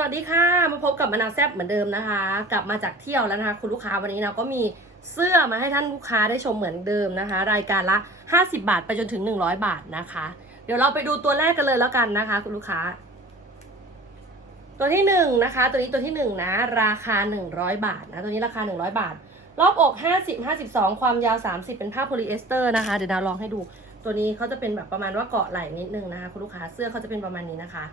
สวัสดีค่ะ มาพบกับมนาแซบเหมือนเดิมนะคะ กลับมาจากเที่ยวแล้วนะคะ คุณลูกค้าวันนี้เราก็มีเสื้อมาให้ท่านลูกค้าได้ชมเหมือนเดิมนะคะ รายการละ 50 บาทไปจนถึง 100 บาทนะคะ เดี๋ยวเราไปดูตัวแรกกันเลยแล้วกันนะคะ คุณลูกค้า ตัวที่หนึ่งนะคะ ตัวนี้ตัวที่หนึ่งนะราคา 100 บาทนะตัวนี้ราคา 100 บาท รอบอก 50 52 ความยาว 30 เป็นผ้าโพลีเอสเตอร์นะคะเดี๋ยวดาวลองให้ดู ตัวนี้เขาจะเป็นแบบประมาณว่าเกาะไหล่นิดนึงนะคะ คุณลูกค้าเสื้อเขาจะเป็นประมาณนี้นะคะ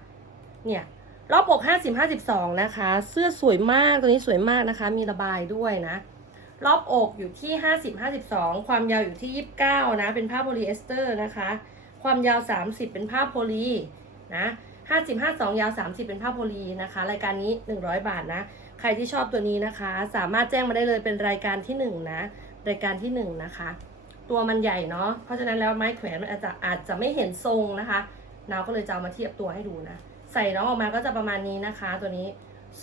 เนี่ย รอบอก50 52นะคะ เสื้อสวยมาก ตัวนี้สวยมากนะคะ มีระบายด้วยนะ รอบอกอยู่ที่50 52ความยาวอยู่ที่29นะ เป็นผ้าโพลีเอสเตอร์นะคะ ความยาว30เป็นผ้าโพลีนะ50 52ยาว30เป็นผ้าโพลีนะคะ รายการนี้100บาทนะ ใครที่ชอบตัวนี้นะคะ สามารถแจ้งมาได้เลยเป็นรายการที่1นะ รายการที่1นะคะ ตัวมันใหญ่เนาะ เพราะฉะนั้นแล้วไม้แขวนมันอาจจะอาจจะไม่เห็นทรงนะคะนาวก็เลยจะเอามาเทียบตัวให้ดูนะ ใส่น้องออกมาก็จะประมาณนี้นะคะ ตัวนี้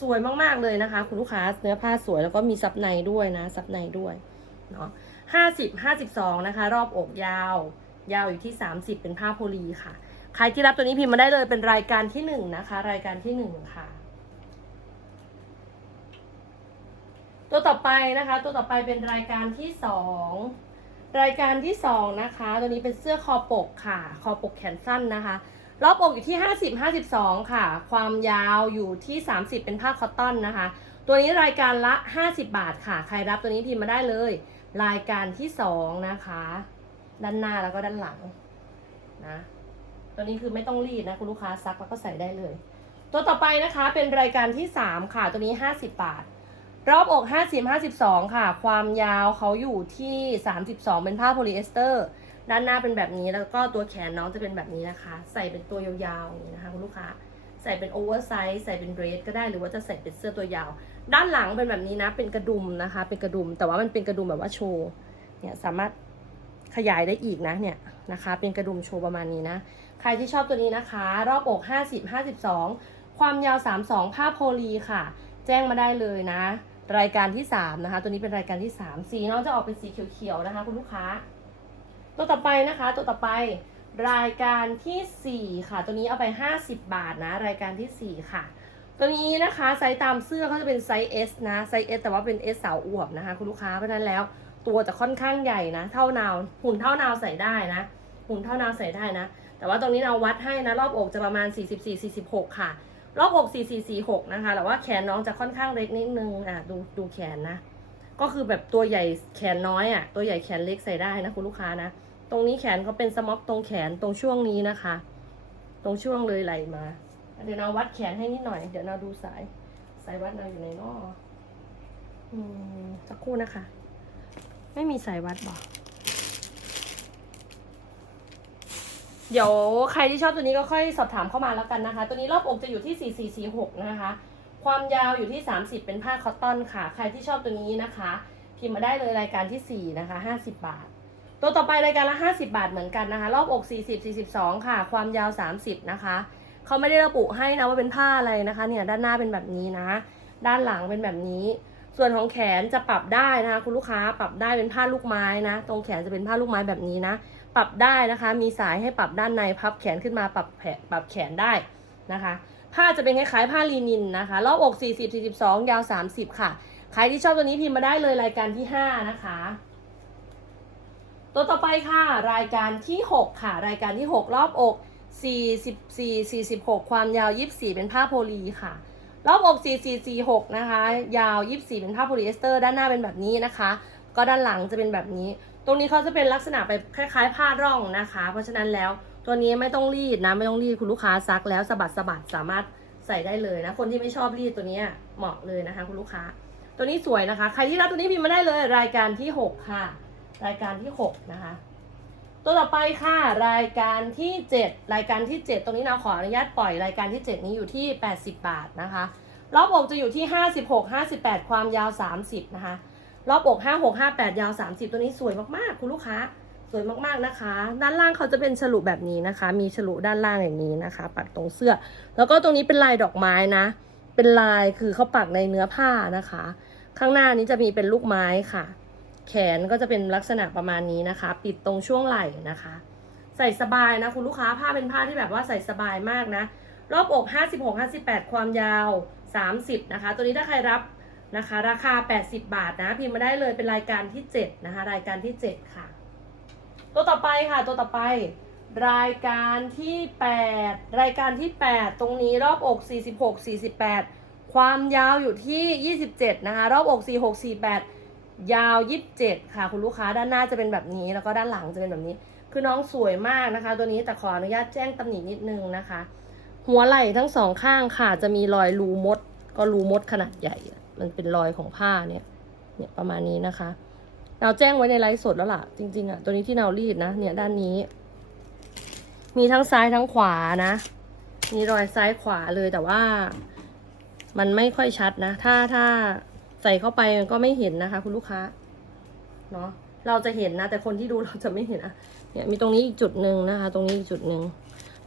สวยมากๆเลยนะคะ คุณลูกค้าเนื้อผ้าสวยแล้วก็มีซับในด้วยนะซับในด้วยเนาะห้าสิบห้าสิบสองนะคะ รอบอกยาว ยาวอยู่ที่สามสิบเป็นผ้าโพลีค่ะใครที่รับตัวนี้พิมพ์มาได้เลยเป็นรายการที่หนึ่งนะคะ รายการที่หนึ่งค่ะ ตัวต่อไปนะคะ ตัวต่อไปเป็นรายการที่สองรายการที่สองนะคะ ตัวนี้เป็นเสื้อคอปกค่ะ คอปกแขนสั้นนะคะ รอบอกอยู่ที่ 50 52 ค่ะ ความยาวอยู่ที่ 30 เป็นผ้าคอตตอนนะคะ ตัวนี้รายการละ 50 บาทค่ะ ใครรับตัวนี้พิมพ์มาได้เลย รายการที่ 2 นะคะ ด้านหน้าแล้วก็ด้านหลังนะ ตัวนี้คือไม่ต้องรีดนะคุณลูกค้าซักแล้วก็ใส่ได้เลย ตัวต่อไปนะคะเป็นรายการที่ 3 ค่ะ ตัวนี้ 50 บาท รอบอก 50 52 ค่ะ ความยาวเขาอยู่ที่ 32 เป็นผ้าโพลีเอสเตอร์ ด้านหน้าเป็นแบบนี้แล้วก็ตัวแขนน้องจะเป็นแบบนี้นะคะ ใส่เป็นตัวยาวๆอย่างนี้นะคะคุณลูกค้าใส่เป็นโอเวอร์ไซส์ใส่เป็นเดรสก็ได้หรือว่าจะใส่เป็นเสื้อตัวยาว ด้านหลังเป็นแบบนี้นะ เป็นกระดุมนะคะ เป็นกระดุมแต่ว่ามันเป็นกระดุมแบบว่าโชว์เนี่ยสามารถขยายได้อีกนะเนี่ยนะคะ เป็นกระดุมโชว์ประมาณนี้นะ ใครที่ชอบตัวนี้นะคะ รอบอก 50 52 ความยาว 32 ผ้าโพลีค่ะ แจ้งมาได้เลยนะ รายการที่ 3 นะคะ ตัวนี้เป็นรายการที่ 3 สีน้องจะออกเป็นสีเขียวๆนะคะ คุณลูกค้า ตัวต่อไปนะคะ ตัวต่อไปรายการทีสี่ 4 ค่ะ ตัวนี้เอาไป 50 บาทนะ รายการทีสี่ 4 ค่ะ ตัวนี้นะคะไซส์ตามเสื้อเขาจะเป็นไซส์ S นะไซส์ S แต่ว่าเป็น S สาวอวบนะคะ คุณลูกค้าเพราะฉะนั้นแล้ว ตัวจะค่อนข้างใหญ่นะ เท่านาวหุ่นเท่านาวใส่ได้นะ หุ่นเท่านาวใส่ได้นะ แต่ว่าตรงนี้เราวัดให้นะรอบอกจะประมาณ 44-46 ค่ะ รอบอก 4446 นะคะแต่ว่าแขนน้องจะค่อนข้างเล็กนิดนึงอะดูดูแขนนะ ก็คือแบบตัวใหญ่แขนน้อยอะ ตัวใหญ่แขนเล็กใส่ได้นะคุณลูกค้านะ ตรงนี้แขนเขาเป็นสม็อกตรงแขนตรงช่วงนี้นะคะ ตรงช่วงเลยไหลมา เดี๋ยวเราวัดแขนให้นิดหน่อย เดี๋ยวเราดูสาย สายวัดเราอยู่ในนออืมสักครู่นะคะ ไม่มีสายวัดบอกเดี๋ยวใครที่ชอบตัวนี้ก็ค่อยสอบถามเข้ามาแล้วกันนะคะ ตัวนี้รอบอกจะอยู่ที่ 4446 นะคะ ความยาวอยู่ที่ 30 เป็นผ้าคอตตอนค่ะ ใครที่ชอบตัวนี้นะคะ พิมพ์มาได้เลยรายการที่ 4 นะคะ 50 บาท ตัวต่อไปรายการละ 50 บาทเหมือนกันนะคะ รอบอก 40 42 ค่ะ ความยาว 30 นะคะ เขาไม่ได้ระบุให้นะว่าเป็นผ้าอะไรนะคะ เนี่ยด้านหน้าเป็นแบบนี้นะ ด้านหลังเป็นแบบนี้ ส่วนของแขนจะปรับได้นะคะ คุณลูกค้าปรับได้เป็นผ้าลูกไม้นะ ตรงแขนจะเป็นผ้าลูกไม้แบบนี้นะ ปรับได้นะคะ มีสายให้ปรับด้านในพับแขนขึ้นมาปรับแผปรับแขนได้นะคะ ผ้าจะเป็นคล้ายๆผ้าลีนินนะคะ รอบอก 40 42 ยาว 30 ค่ะ ใครที่ชอบตัวนี้พิมพ์มาได้เลยรายการที่ 5 นะคะ ตัวต่อไปค่ะ รายการที่ 6 ค่ะ รายการที่ 6 รอบอก 44 46 ความยาว 24 เป็นผ้าโพลีค่ะ รอบอก 4446 นะคะ ยาว 24 เป็นผ้าโพลีเอสเตอร์ ด้านหน้าเป็นแบบนี้นะคะ ก็ด้านหลังจะเป็นแบบนี้ ตรงนี้เขาจะเป็นลักษณะไปคล้าย ๆ ผ้าร่องนะคะ เพราะฉะนั้นแล้ว ตัวนี้ไม่ต้องรีดนะ ไม่ต้องรีดคุณลูกค้าซักแล้วสะบัดสะบัดสามารถใส่ได้เลยนะ คนที่ไม่ชอบรีดตัวนี้เหมาะเลยนะคะ คุณลูกค้า ตัวนี้สวยนะคะ ใครที่รับตัวนี้พิมพ์มาได้เลย รายการที่ 6 ค่ะ รายการที่ 6 นะคะ ตัวต่อไปค่ะ รายการที่ 7 รายการที่ 7 ตรงนี้เราขออนุญาตปล่อยรายการที่ 7 นี้อยู่ที่ 80 บาทนะคะรอบอกจะอยู่ที่ 56 58 ความยาว 30 นะคะรอบอก 56 58 ยาว 30 ตัวนี้สวยมากๆ คุณลูกค้า สวยมากๆนะคะ ด้านล่างเขาจะเป็นฉลุแบบนี้นะคะ มีฉลุด้านล่างอย่างนี้นะคะ ปักตรงเสื้อ แล้วก็ตรงนี้เป็นลายดอกไม้นะ เป็นลายคือเขาปักในเนื้อผ้านะคะ ข้างหน้านี้จะมีเป็นลูกไม้ค่ะ แขนก็จะเป็นลักษณะประมาณนี้นะคะ ปิดตรงช่วงไหล่นะคะ ใส่สบายนะคุณลูกค้าผ้าเป็นผ้าที่แบบว่าใส่สบายมากนะ รอบอก 56 58 ความยาว 30 นะคะ ตัวนี้ถ้าใครรับนะคะ ราคา 80 บาทนะพิมพ์มาได้เลยเป็นรายการที่ 7 นะคะ รายการที่ 7 ค่ะ ตัวต่อไปค่ะตัวต่อไป รายการที่ 8 รายการที่ 8 ตรงนี้รอบอก 46 48 ความยาวอยู่ที่ 27 นะคะ รอบอก 46 48 ยาว 27 ค่ะ คุณลูกค้าด้านหน้าจะเป็นแบบนี้แล้วก็ด้านหลังจะเป็นแบบนี้ คือน้องสวยมากนะคะ ตัวนี้แต่ขออนุญาตแจ้งตำหนินิดนึงนะคะ หัวไหล่ทั้งสองข้างค่ะ จะมีรอยรูมด ก็รูมดขนาดใหญ่ มันเป็นรอยของผ้าเนี่ยเนี่ยประมาณนี้นะคะ เราแจ้งไว้ในไลฟ์สดแล้วล่ะ จริง ๆอะตัวนี้ที่เรารีดนะ เนี่ยด้านนี้ มีทั้งซ้ายทั้งขวานะ มีรอยซ้ายขวาเลยแต่ว่า มันไม่ค่อยชัดนะ ถ้าถ้าใส่เข้าไปมันก็ไม่เห็นนะคะ คุณลูกค้าเนาะเราจะเห็นนะ แต่คนที่ดูเราจะไม่เห็นอะเนี่ยมีตรงนี้อีกจุดหนึ่งนะคะ ตรงนี้อีกจุดหนึ่ง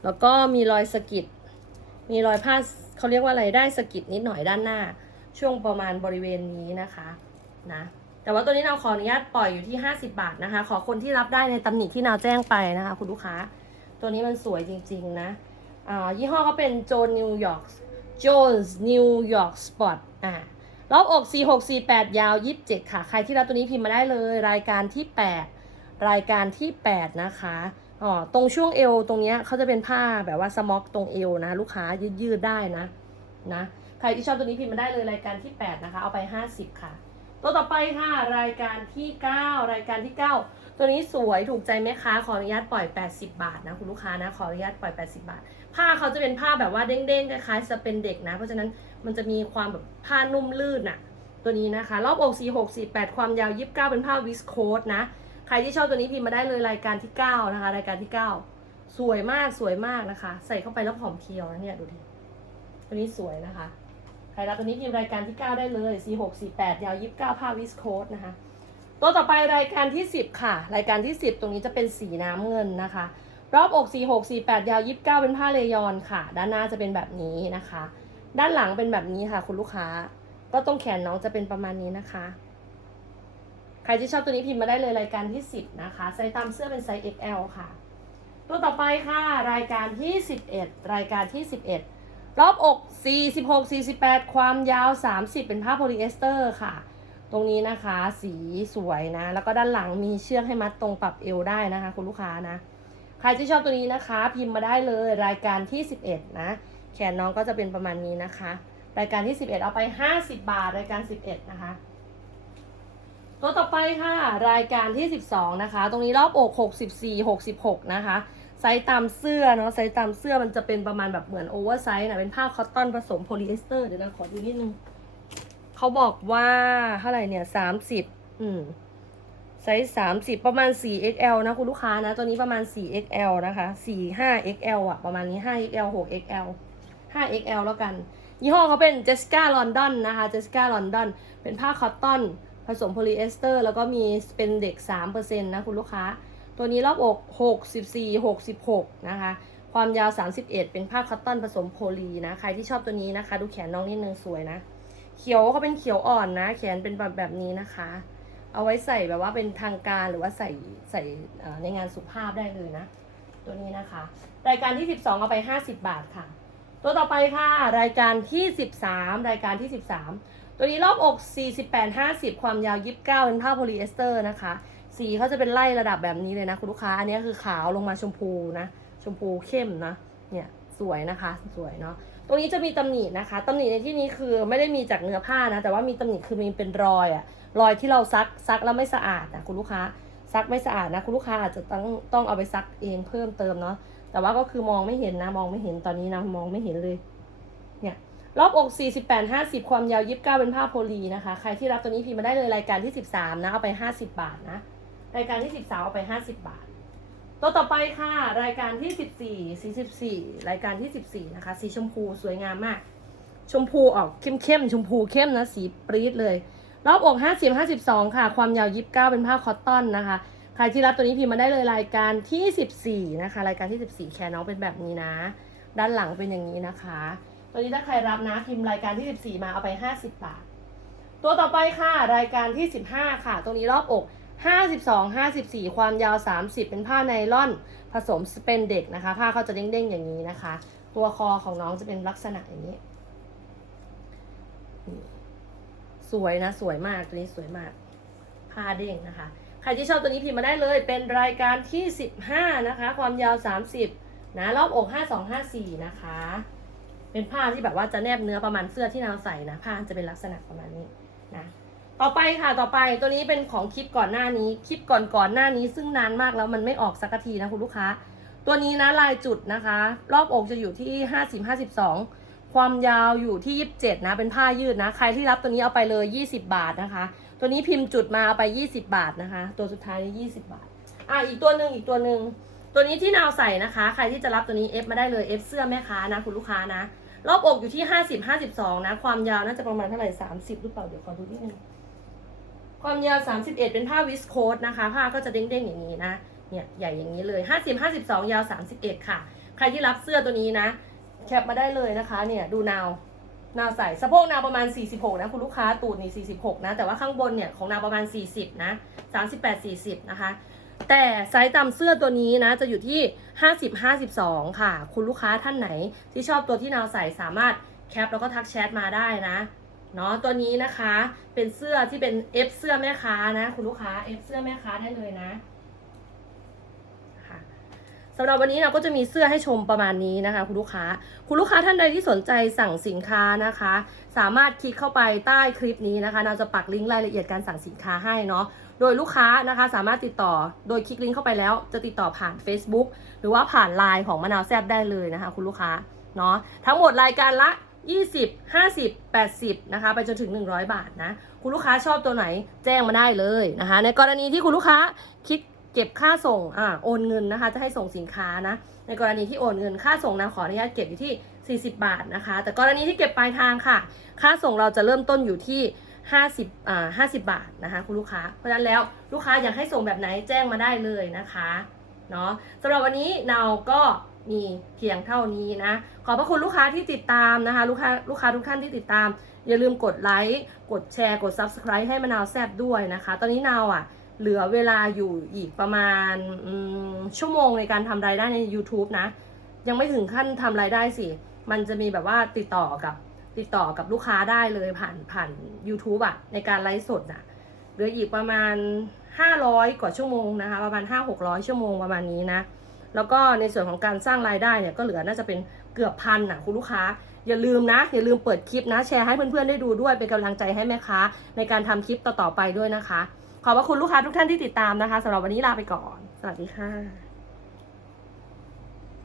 แล้วก็มีรอยสะกิดมีรอยผ้าเขาเรียกว่าอะไรได้สะกิดนิดหน่อยด้านหน้า ช่วงประมาณบริเวณนี้นะคะ นะ แต่ว่าตัวนี้เราขออนุญาตปล่อยอยู่ที่ 50 บาทนะคะ ขอคนที่รับได้ในตำหนิที่เราแจ้งไปนะคะ คุณลูกค้า ตัวนี้มันสวยจริงๆนะอ่ายี่ห้อเขาเป็นโจนนิวยอร์กโจนส์นิวยอร์กสปอร์ตอ่ารอบอก 46 48 ยาว 27 ค่ะ ใครที่รับตัวนี้พิมพ์มาได้เลย รายการที่ 8 รายการที่ 8 นะคะอ๋อตรงช่วงเอวตรงเนี้ยเขาจะเป็นผ้าแบบว่าสม็อกตรงเอวนะ ลูกค้ายืดๆได้นะนะ ใครที่ชอบตัวนี้พิมพ์มาได้เลยรายการที่ 8 นะคะ เอาไป 50 ค่ะ ตัวต่อไปค่ะ รายการที่ 9 รายการที่ 9 ตัวนี้สวยถูกใจไหมคะขออนุญาตปล่อย 80 บาทนะคุณลูกค้านะขออนุญาตปล่อย 80 บาท ผ้าเขาจะเป็นผ้าแบบว่าเด้งๆคล้ายๆสเปนเด็กนะ เพราะฉะนั้นมันจะมีความแบบผ้านุ่มลื่นอะตัวนี้นะคะรอบอก46 48 ความยาว 29 เป็นผ้าวิสโคสนะใครที่ชอบตัวนี้พิมพ์มาได้เลยรายการที่ 9 นะคะ รายการที่ 9 สวยมากสวยมากนะคะ ใส่เข้าไปแล้วผอมเพียวนะเนี่ยดูดิตัวนี้สวยนะคะ ใครรับตัวนี้พิมพ์รายการที่ 9 ได้เลย46 48 ยาว 29 ผ้าวิสโคสนะคะ ตัวต่อไปรายการที่ 10 ค่ะ รายการที่ 10 ตรงนี้จะเป็นสีน้ำเงินนะคะ รอบอก 46 48 ยาว 29 เป็นผ้าเลยอนค่ะ ด้านหน้าจะเป็นแบบนี้นะคะ ด้านหลังเป็นแบบนี้ค่ะ คุณลูกค้า ก็ตรงแขนน้องจะเป็นประมาณนี้นะคะ ใครที่ชอบตัวนี้พิมพ์มาได้เลยรายการที่ 10 นะคะ ไซส์ตามเสื้อเป็นไซส์ XL ค่ะ ตัวต่อไปค่ะ รายการที่ 11 รายการที่ 11 รอบอก 46 48 ความยาว 30 เป็นผ้าโพลีเอสเตอร์ค่ะ ตรงนี้นะคะสีสวยนะ แล้วก็ด้านหลังมีเชือกให้มัดตรงปรับเอวได้นะคะ คุณลูกค้านะ ใครที่ชอบตัวนี้นะคะ พิมพ์มาได้เลยรายการที่ 11 นะ แขนน้องก็จะเป็นประมาณนี้นะคะ รายการที่ 11 เอาไป 50 บาท รายการ 11 นะคะ ตัวต่อไปค่ะ รายการที่ 12 นะคะ ตรงนี้รอบอก 64 66 นะคะ ซส์ตามเสื้อเนาะไซส์ตามเสื้อมันจะเป็นประมาณแบบเหมือนโอเวอร์ไซส์นะเป็นผ้าคอตตอนผสมโพลีเอสเตอร์เดี๋ยวเราขอดูนิดนึงเขาบอกว่าเท่าไหร่เนี่ย30อืมไซส์30ประมาณสี่4 XL นะคุณลูกค้านะ ตัวนี้ประมาณ 4XL นะคะ4 5XL อะประมาณนี้ 5XL 6XL 5XL แล้วกัน ยี่ห้อเขาเป็น Jessica London นะคะ Jessica London เป็นผ้าคอตตอนผสมโพลีเอสเตอร์ แล้วก็มีเป็นเด็ก3%นะคุณลูกค้า ตัวนี้รอบอก64 66 นะคะ ความยาว 31 เป็นผ้าคอตตอนผสมโพลีนะ ใครที่ชอบตัวนี้นะคะ ดูแขนน้องนิดนึงสวยนะ เขียวเขาเป็นเขียวอ่อนนะ แขนเป็นแบบแบบนี้นะคะ เอาไว้ใส่แบบว่าเป็นทางการหรือว่าใส่ใส่ในงานสุภาพได้เลยนะ ตัวนี้นะคะ รายการที่ 12 เอาไป 50 บาทค่ะ ตัวต่อไปค่ะ รายการที่ 13 รายการที่ 13 ตัวนี้รอบอก 48 50 ความยาว 29 เป็นผ้าโพลีเอสเตอร์นะคะ สีเขาจะเป็นไล่ระดับแบบนี้เลยนะคุณลูกค้า อันนี้คือขาวลงมาชมพูนะ ชมพูเข้มนะ เนี่ยสวยนะคะ สวยเนาะ ตรงนี้จะมีตำหนินะคะตำหนิในที่นี้คือไม่ได้มีจากเนื้อผ้านะ แต่ว่ามีตำหนิคือมีเป็นรอยอะรอยที่เราซักซักแล้วไม่สะอาดนะคุณลูกค้า ซักไม่สะอาดนะคุณลูกค้าอาจจะต้องต้องเอาไปซักเองเพิ่มเติมเนาะ แต่ว่าก็คือมองไม่เห็นนะ มองไม่เห็นตอนนี้นะ มองไม่เห็นเลย เนี่ยรอบอก 48 50 ความยาว 29 เป็นผ้าโพลีนะคะ ใครที่รับตัวนี้พิมพ์มาได้เลยรายการที่ 13 นะ เอาไป 50 บาทนะ รายการที่13เอาไป50บาท ตัวต่อไปค่ะ รายการที่14 44รายการที่14นะคะ สีชมพูสวยงามมาก ชมพูออกเข้มๆชมพูเข้มนะสีปรี๊ดเลย รอบอก50 52ค่ะ ความยาว29เป็นผ้าคอตตอนนะคะ ใครที่รับตัวนี้พิมพ์มาได้เลยรายการที่14นะคะ รายการที่14แขนน้องเป็นแบบนี้นะ ด้านหลังเป็นอย่างนี้นะคะตัวนี้ถ้าใครรับนะพิมพ์รายการที่ 14 มาเอาไป 50 บาท ตัวต่อไปค่ะ รายการที่ 15 ค่ะ ตรงนี้รอบอก 52 54 ความยาว 30 เป็นผ้าไนล่อน ผสมสเปนเด็กนะคะ ผ้าเขาจะเด้งๆอย่างนี้นะคะ ตัวคอของน้องจะเป็นลักษณะอย่างนี้ สวยนะ สวยมาก ตัวนี้สวยมาก ผ้าเด้งนะคะ ใครที่ชอบตัวนี้พิมพ์มาได้เลย เป็นรายการที่ 15 นะคะ ความยาว 30 นะ รอบอก 5254 นะคะ เป็นผ้าที่แบบว่าจะแนบเนื้อประมาณเสื้อที่นาวใส่นะ ผ้าจะเป็นลักษณะประมาณนี้นะ ต่อไปค่ะต่อไปตัวนี้เป็นของคลิปก่อนหน้านี้คลิปก่อนก่อนหน้านี้ซึ่งนานมากแล้วมันไม่ออกสักทีนะคุณลูกค้า ตัวนี้นะลายจุดนะคะ รอบอกจะอยู่ที่50 52ความยาวอยู่ที่ 27 นะ เป็นผ้ายืดนะ ใครที่รับตัวนี้เอาไปเลย 20 บาทนะคะ ตัวนี้พิมพ์จุดมาเอาไป 20 บาทนะคะ ตัวสุดท้ายนี่20 บาท อะ อีกตัวหนึ่งอีกตัวหนึ่ง ตัวนี้ที่นาวใส่นะคะ ใครที่จะรับตัวนี้เอฟมาได้เลยเอฟเสื้อแม่ค้านะ คุณลูกค้านะ รอบอกอยู่ที่ 50 52 นะ ความยาวน่าจะประมาณเท่าไหร่ 30 หรือเปล่า เดี๋ยวขอดูนิดนึง ความยาว 31 เป็นผ้าวิสโคสนะคะ ผ้าก็จะเด้งๆอย่างนี้นะ เนี่ยใหญ่อย่างนี้เลย 50 52 ยาว 31 ค่ะ ใครที่รับเสื้อตัวนี้นะ แคปมาได้เลยนะคะ เนี่ยดูนาว นาวใส่สะโพกนาวประมาณ 46 นะคุณลูกค้า ตูดนี่ 46 นะ แต่ว่าข้างบนเนี่ยของนาวประมาณ 40 นะ 38 40 นะคะ แต่ไซส์ตามเสื้อตัวนี้นะ จะอยู่ที่ 50 52 ค่ะ คุณลูกค้าท่านไหนที่ชอบตัวที่นาวใส่สามารถแคปแล้วก็ทักแชทมาได้นะ เนาะตัวนี้นะคะเป็นเสื้อที่เป็น F เสื้อแม่ค้านะคุณลูกค้า F เสื้อแม่ค้าได้เลยนะค่ะสำหรับวันนี้เราก็จะมีเสื้อให้ชมประมาณนี้นะคะ คุณลูกค้า คุณลูกค้าท่านใดที่สนใจสั่งสินค้านะคะ สามารถคลิกเข้าไปใต้คลิปนี้นะคะ เราจะปักลิงก์รายละเอียดการสั่งสินค้าให้เนาะ โดยลูกค้านะคะสามารถติดต่อโดยคลิกลิงก์เข้าไปแล้ว จะติดต่อผ่าน Facebook หรือว่าผ่านไลน์ของมะนาวแซบได้เลยนะคะ คุณลูกค้าเนาะทั้งหมดรายการละ 20 50 80นะคะไปจนถึง 100 บาทนะ คุณลูกค้าชอบตัวไหนแจ้งมาได้เลยนะคะ ในกรณีที่คุณลูกค้าคิดเก็บค่าส่งอ่าโอนเงินนะคะ จะให้ส่งสินค้านะ ในกรณีที่โอนเงินค่าส่งนะขออนุญาตเก็บอยู่ที่ 40 บาทนะคะ แต่กรณีที่เก็บปลายทางค่ะ ค่าส่งเราจะเริ่มต้นอยู่ที่ 50อ่า50 บาทนะคะ คุณลูกค้า เพราะฉะนั้นแล้วลูกค้าอยากให้ส่งแบบไหนแจ้งมาได้เลยนะคะ เนาะสำหรับวันนี้เราก็มีเพียงเท่านี้นะ ขอบพระคุณลูกค้าที่ติดตามนะคะ ลูกค้าลูกค้าทุกท่านที่ติดตาม อย่าลืมกดไลค์กดแชร์กด Subscribe ให้มะนาวแซบด้วยนะคะ ตอนนี้นาวอะ เหลือเวลาอยู่อีกประมาณมชั่วโมงในการทำรายได้ใน YouTube นะ ยังไม่ถึงขั้นทำรายได้สิ มันจะมีแบบว่าติดต่อกับติดต่อกับลูกค้าได้เลยผ่านผ่าน YouTube อะในการไลฟ์สดอะ เหลืออีกประมาณ 500 กว่าชั่วโมงนะคะ ประมาณ 5-600 ชั่วโมงประมาณนี้นะ แล้วก็ในส่วนของการสร้างรายได้เนี่ยก็เหลือน่าจะเป็นเกือบพันนะคุณลูกค้า อย่าลืมนะ อย่าลืมเปิดคลิปนะ แชร์ให้เพื่อนๆได้ดูด้วยเป็นกำลังใจให้แม่ค้าในการทำคลิปต่อๆไปด้วยนะคะ ขอบพระคุณลูกค้าทุกท่านที่ติดตามนะคะสำหรับวันนี้ลาไปก่อน สวัสดีค่ะ